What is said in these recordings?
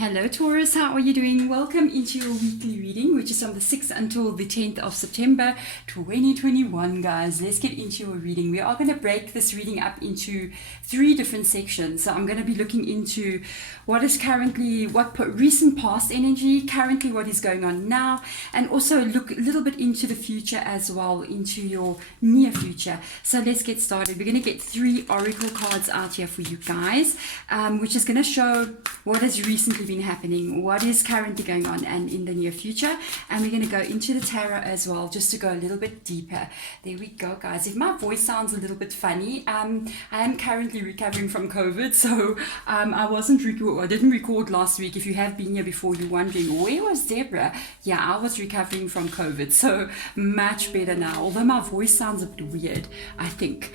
Hello Taurus, how are you doing? Welcome into your weekly reading, which is from the 6th until the 10th of September 2021, guys. Let's get into your reading. We are going to break this reading up into 3 different sections. So I'm going to be looking into what is currently, recent past energy, currently what is going on now, and also look a little bit into the future as well, into your near future. So let's get started. We're going to get 3 oracle cards out here for you guys, which is going to show what has recently been happening, what is currently going on, and in the near future. And we're going to go into the tarot as well, just to go a little bit deeper. There we go, guys. If my voice sounds a little bit funny, I am currently recovering from COVID, so I didn't record last week. If you have been here before, you're wondering, where was Deborah? Yeah, I was recovering from COVID, so much better now, although my voice sounds a bit weird, I think,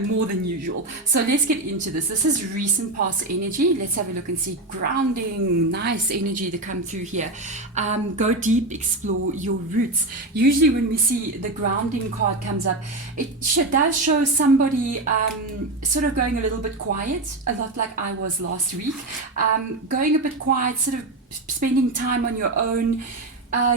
more than usual. So let's get into this. This is recent past energy. Let's have a look and see. Grounding, nice energy to come through here. Go deep, explore your roots. Usually when we see the grounding card comes up, it does show somebody sort of going a little bit quiet, a lot like I was last week. Going a bit quiet, sort of spending time on your own.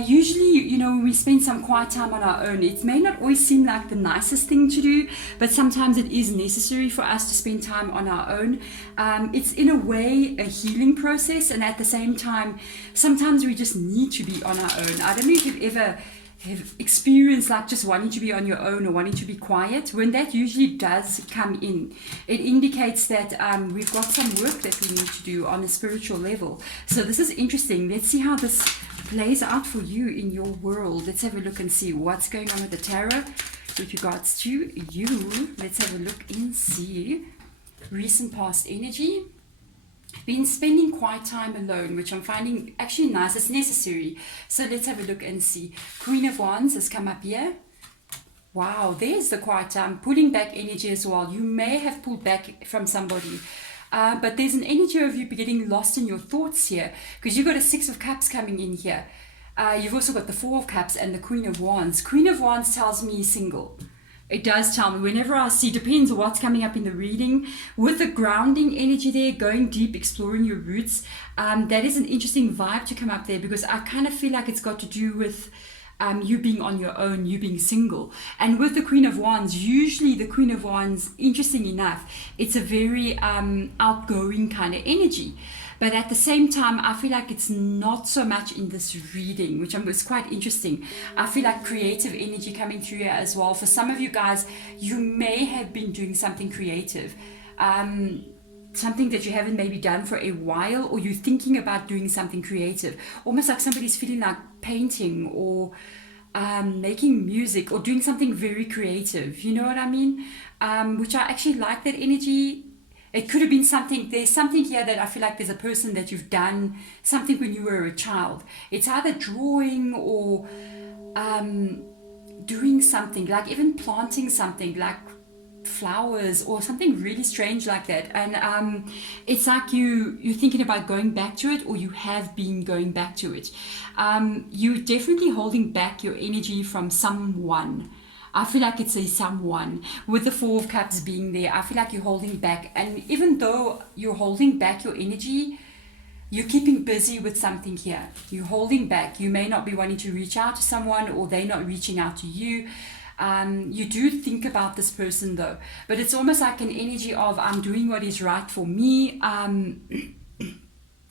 Usually, when we spend some quiet time on our own, it may not always seem like the nicest thing to do, but sometimes it is necessary for us to spend time on our own. It's in a way a healing process, and at the same time, sometimes we just need to be on our own. I don't know if you've ever have experienced like just wanting to be on your own or wanting to be quiet. When that usually does come in, it indicates that we've got some work that we need to do on a spiritual level. So this is interesting. Let's see how this plays out for you in your world. Let's have a look and see what's going on with the tarot with regards to you. Let's have a look and see recent past energy. Been spending quiet time alone, which I'm finding actually nice. It's necessary. So let's have a look and see. Queen of Wands has come up here. Wow, there's the quiet time, pulling back energy as well. You may have pulled back from somebody, but there's an energy of you getting lost in your thoughts here, because you've got a 6 of Cups coming in here. You've also got the 4 of Cups and the Queen of Wands. Queen of Wands tells me single. It does tell me, whenever I see, depends on what's coming up in the reading, with the grounding energy there, going deep, exploring your roots, that is an interesting vibe to come up there, because I kind of feel like it's got to do with you being on your own, you being single. And with the Queen of Wands, usually the Queen of Wands, interesting enough, it's a very outgoing kind of energy. But at the same time, I feel like it's not so much in this reading, which was quite interesting. I feel like creative energy coming through here as well. For some of you guys, you may have been doing something creative, something that you haven't maybe done for a while, or you're thinking about doing something creative. Almost like somebody's feeling like painting or making music or doing something very creative. You know what I mean? Which I actually like that energy. It could have been something, there's something here that I feel like there's a person that you've done something when you were a child. It's either drawing or doing something, like even planting something like flowers or something really strange like that. And it's like you're thinking about going back to it, or you have been going back to it. You're definitely holding back your energy from someone. I feel like it's a someone. With the 4 of Cups being there, I feel like you're holding back. And even though you're holding back your energy, you're keeping busy with something here. You're holding back. You may not be wanting to reach out to someone, or they're not reaching out to you. You do think about this person though. But it's almost like an energy of, I'm doing what is right for me.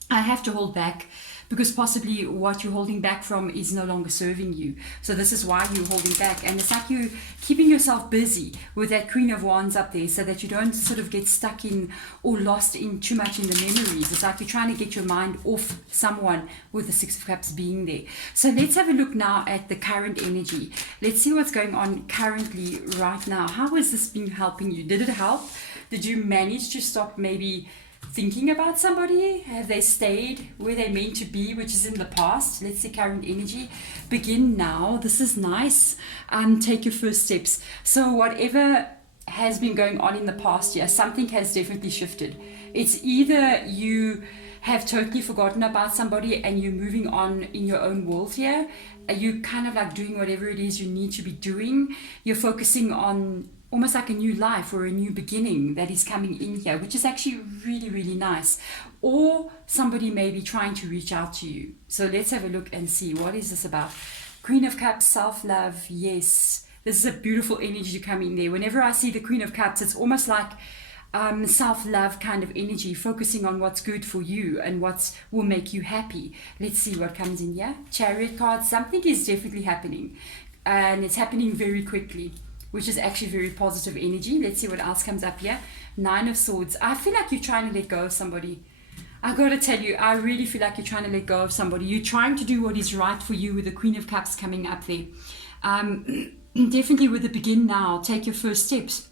I have to hold back, because possibly what you're holding back from is no longer serving you. So this is why you're holding back. And it's like you keeping yourself busy with that Queen of Wands up there, so that you don't sort of get stuck in or lost in too much in the memories. It's like you're trying to get your mind off someone with the 6 of Cups being there. So let's have a look now at the current energy. Let's see what's going on currently right now. How has this been helping you? Did it help? Did you manage to stop maybe thinking about somebody? Have they stayed where they meant to be, which is in the past? Let's see current energy. Begin now. This is nice. Take your first steps. So whatever has been going on in the past year, something has definitely shifted. It's either you have totally forgotten about somebody and you're moving on in your own world here. You kind of like doing whatever it is you need to be doing. You're focusing on almost like a new life or a new beginning that is coming in here, which is actually really, really nice. Or somebody may be trying to reach out to you. So let's have a look and see, what is this about? Queen of Cups, self-love, yes. This is a beautiful energy to come in there. Whenever I see the Queen of Cups, it's almost like self-love kind of energy, focusing on what's good for you and what will make you happy. Let's see what comes in here. Chariot card, something is definitely happening, and it's happening very quickly, which is actually very positive energy. Let's see what else comes up here. Nine of Swords. I feel like you're trying to let go of somebody. I gotta tell you, I really feel like you're trying to let go of somebody. You're trying to do what is right for you with the Queen of Cups coming up there. Definitely with the begin now, take your first steps.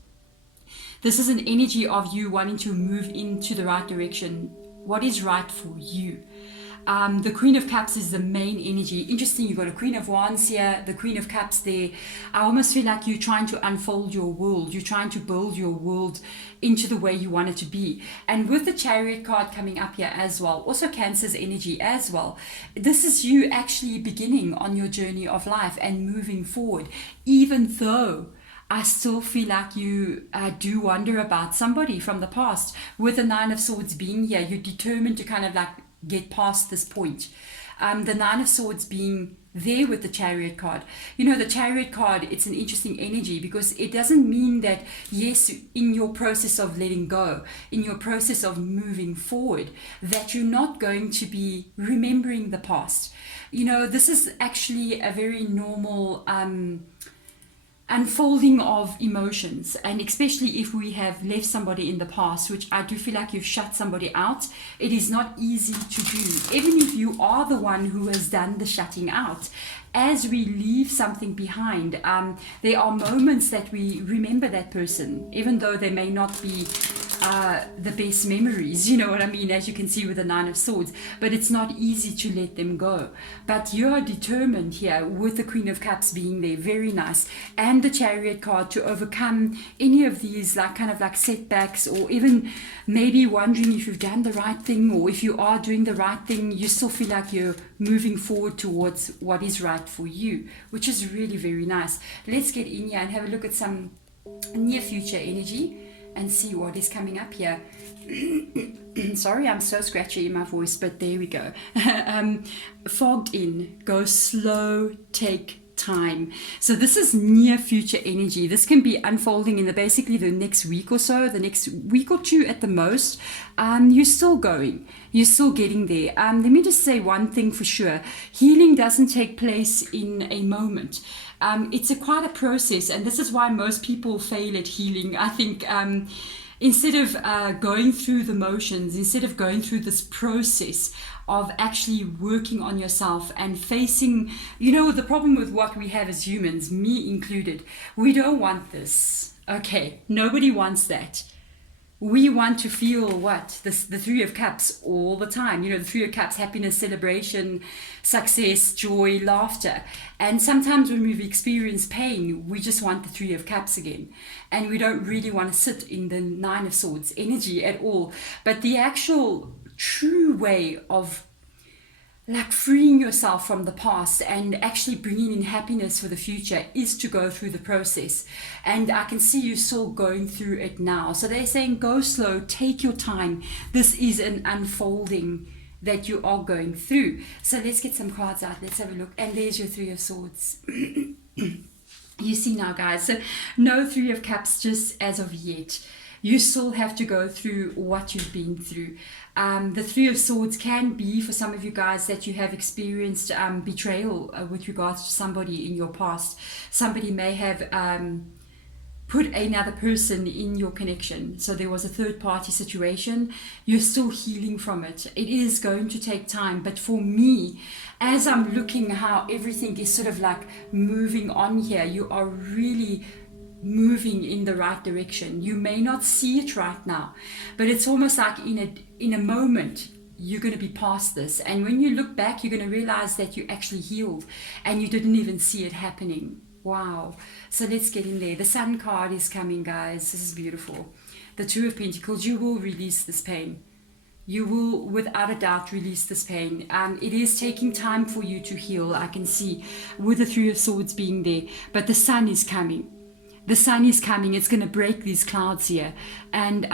This is an energy of you wanting to move into the right direction. What is right for you? The Queen of Cups is the main energy. Interesting, you've got a Queen of Wands here, the Queen of Cups there. I almost feel like you're trying to unfold your world. You're trying to build your world into the way you want it to be. And with the Chariot card coming up here as well, also Cancer's energy as well. This is you actually beginning on your journey of life and moving forward, even though I still feel like you do wonder about somebody from the past. With the Nine of Swords being here, you're determined to kind of like get past this point. The Nine of Swords being there with the Chariot card. You know, the Chariot card, it's an interesting energy because it doesn't mean that, yes, in your process of letting go, in your process of moving forward, that you're not going to be remembering the past. You know, this is actually a very normal unfolding of emotions, and especially if we have left somebody in the past, which I do feel like you've shut somebody out. It is not easy to do, even if you are the one who has done the shutting out. As we leave something behind, there are moments that we remember that person, even though they may not be the best memories, you know what I mean, as you can see with the Nine of Swords, but it's not easy to let them go. But you're determined here with the Queen of Cups being there, very nice, and the Chariot card, to overcome any of these like kind of like setbacks, or even maybe wondering if you've done the right thing, or if you are doing the right thing, you still feel like you're moving forward towards what is right for you, which is really very nice. Let's get in here and have a look at some near future energy and see what is coming up here. Sorry, I'm so scratchy in my voice, but there we go. Fogged in, go slow, take time. So this is near future energy. This can be unfolding in basically the next week or so, the next week or two at the most. You're still going, you're still getting there. Let me just say one thing for sure. Healing doesn't take place in a moment. It's quite a process, and this is why most people fail at healing. I think instead of going through the motions, instead of going through this process of actually working on yourself and facing, you know, the problem with what we have as humans, me included, we don't want this. Okay, nobody wants that. We want to feel what? The Three of Cups all the time. You know, the Three of Cups, happiness, celebration, success, joy, laughter. And sometimes when we've experienced pain, we just want the Three of Cups again. And we don't really want to sit in the Nine of Swords energy at all. But the actual true way of like freeing yourself from the past and actually bringing in happiness for the future is to go through the process. And I can see you still going through it now. So they're saying go slow, take your time. This is an unfolding that you are going through. So let's get some cards out. Let's have a look. And there's your Three of Swords. You see now, guys, so no Three of Cups just as of yet. You still have to go through what you've been through. The Three of Swords can be, for some of you guys, that you have experienced betrayal with regards to somebody in your past. Somebody may have put another person in your connection. So there was a third party situation. You're still healing from it. It is going to take time. But for me, as I'm looking how everything is sort of like moving on here, you are really moving in the right direction. You may not see it right now, but it's almost like in a moment you're going to be past this, and when you look back you're going to realize that you actually healed and you didn't even see it happening. Wow. So let's get in there. The Sun card is coming, guys. This is beautiful. The Two of Pentacles. You will release this pain. You will, without a doubt, release this pain. It is taking time for you to heal, I can see, with the Three of Swords being there, but the Sun is coming. the sun is coming. It's going to break these clouds here. And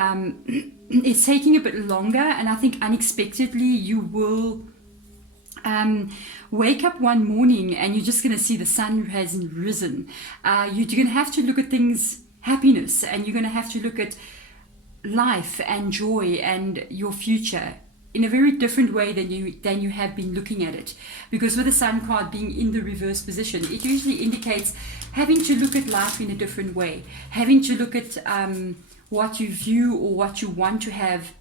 it's taking a bit longer. And I think unexpectedly you will wake up one morning and you're just going to see the sun has risen. You're going to have to look at things, happiness, and you're going to have to look at life and joy and your future in a very different way than you have been looking at it. Because with the sun card being in the reverse position, it usually indicates having to look at life in a different way, having to look at what you view or what you want to have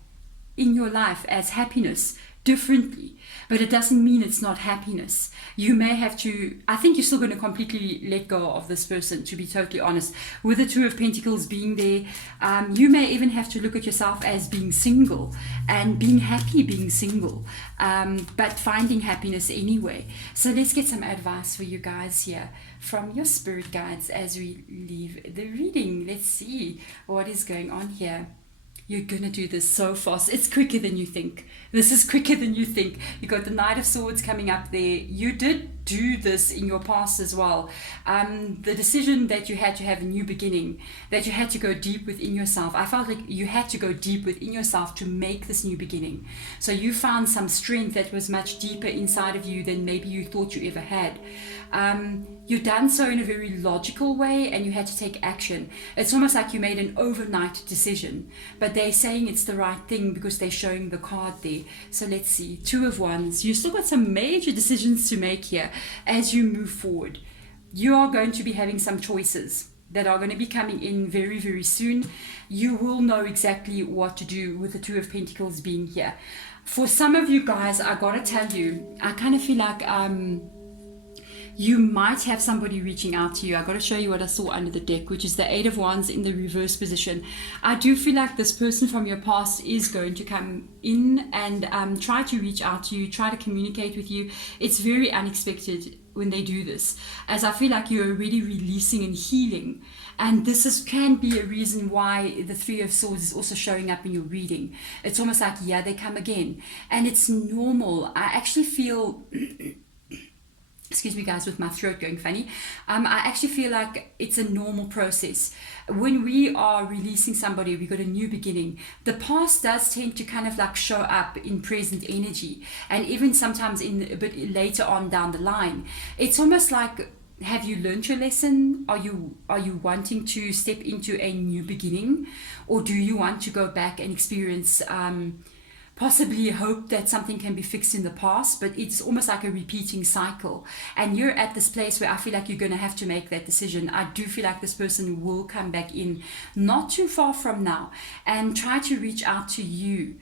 in your life as happiness differently. But it doesn't mean it's not happiness. You may have to, I think you're still going to completely let go of this person, to be totally honest. With the Two of Pentacles being there, you may even have to look at yourself as being single and being happy being single, but finding happiness anyway. So let's get some advice for you guys here from your spirit guides as we leave the reading. Let's see what is going on here. You're going to do this so fast. It's quicker than you think. This is quicker than you think. You got the Knight of Swords coming up there. You did do this in your past as well. The decision that you had to have a new beginning, that you had to go deep within yourself. I felt like you had to go deep within yourself to make this new beginning. So you found some strength that was much deeper inside of you than maybe you thought you ever had. You've done so in a very logical way and you had to take action. It's almost like you made an overnight decision, but they're saying it's the right thing because they're showing the card there. So let's see. Two of Wands. You still got some major decisions to make here as you move forward. You are going to be having some choices that are going to be coming in very, very soon. You will know exactly what to do with the Two of Pentacles being here. For some of you guys, I gotta tell you, I kind of feel like you might have somebody reaching out to you. I got to show you what I saw under the deck, which is the Eight of Wands in the reverse position. I do feel like this person from your past is going to come in and try to reach out to you, try to communicate with you. It's very unexpected when they do this, as I feel like you're already releasing and healing. And this can be a reason why the Three of Swords is also showing up in your reading. It's almost like, yeah, they come again. And it's normal. I actually feel... Excuse me guys, with my throat going funny. I actually feel like it's a normal process. When we are releasing somebody, we got a new beginning. The past does tend to kind of like show up in present energy, and even sometimes in a bit later on down the line. It's almost like, have you learned your lesson? Are you wanting to step into a new beginning, or do you want to go back and experience possibly hope that something can be fixed in the past? But it's almost like a repeating cycle. And you're at this place where I feel like you're going to have to make that decision. I do feel like this person will come back in not too far from now and try to reach out to you.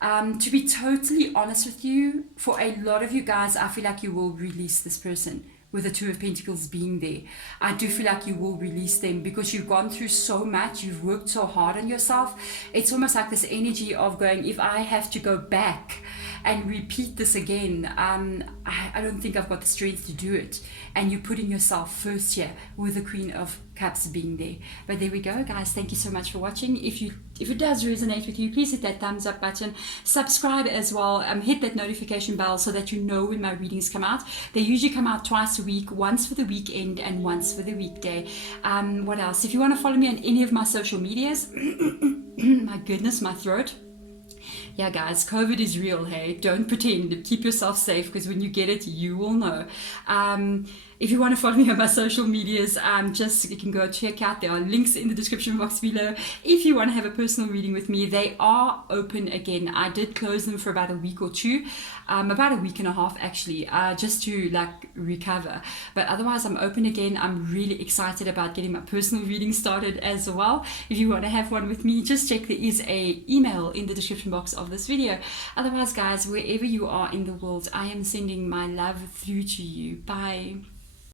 To be totally honest with you, for a lot of you guys, I feel like you will release this person. With the Two of Pentacles being there, I do feel like you will release them because you've gone through so much, you've worked so hard on yourself. It's almost like this energy of going, if I have to go back and repeat this again, I don't think I've got the strength to do it. And you're putting yourself first here with the Queen of Cups being there. But there we go, guys. Thank you so much for watching. If it does resonate with you, please hit that thumbs up button. Subscribe as well. Hit that notification bell so that you know when my readings come out. They usually come out twice a week, once for the weekend and once for the weekday. What else? If you want to follow me on any of my social medias, my goodness, my throat. Yeah, guys, COVID is real, hey? Don't pretend. Keep yourself safe, because when you get it, you will know. If you want to follow me on my social medias, you can go check out. There are links in the description box below. If you want to have a personal reading with me, they are open again. I did close them for about a week or two, about a week and a half actually, just to like recover. But otherwise, I'm open again. I'm really excited about getting my personal reading started as well. If you want to have one with me, just check. There is a email in the description box of this video. Otherwise, guys, wherever you are in the world, I am sending my love through to you. Bye.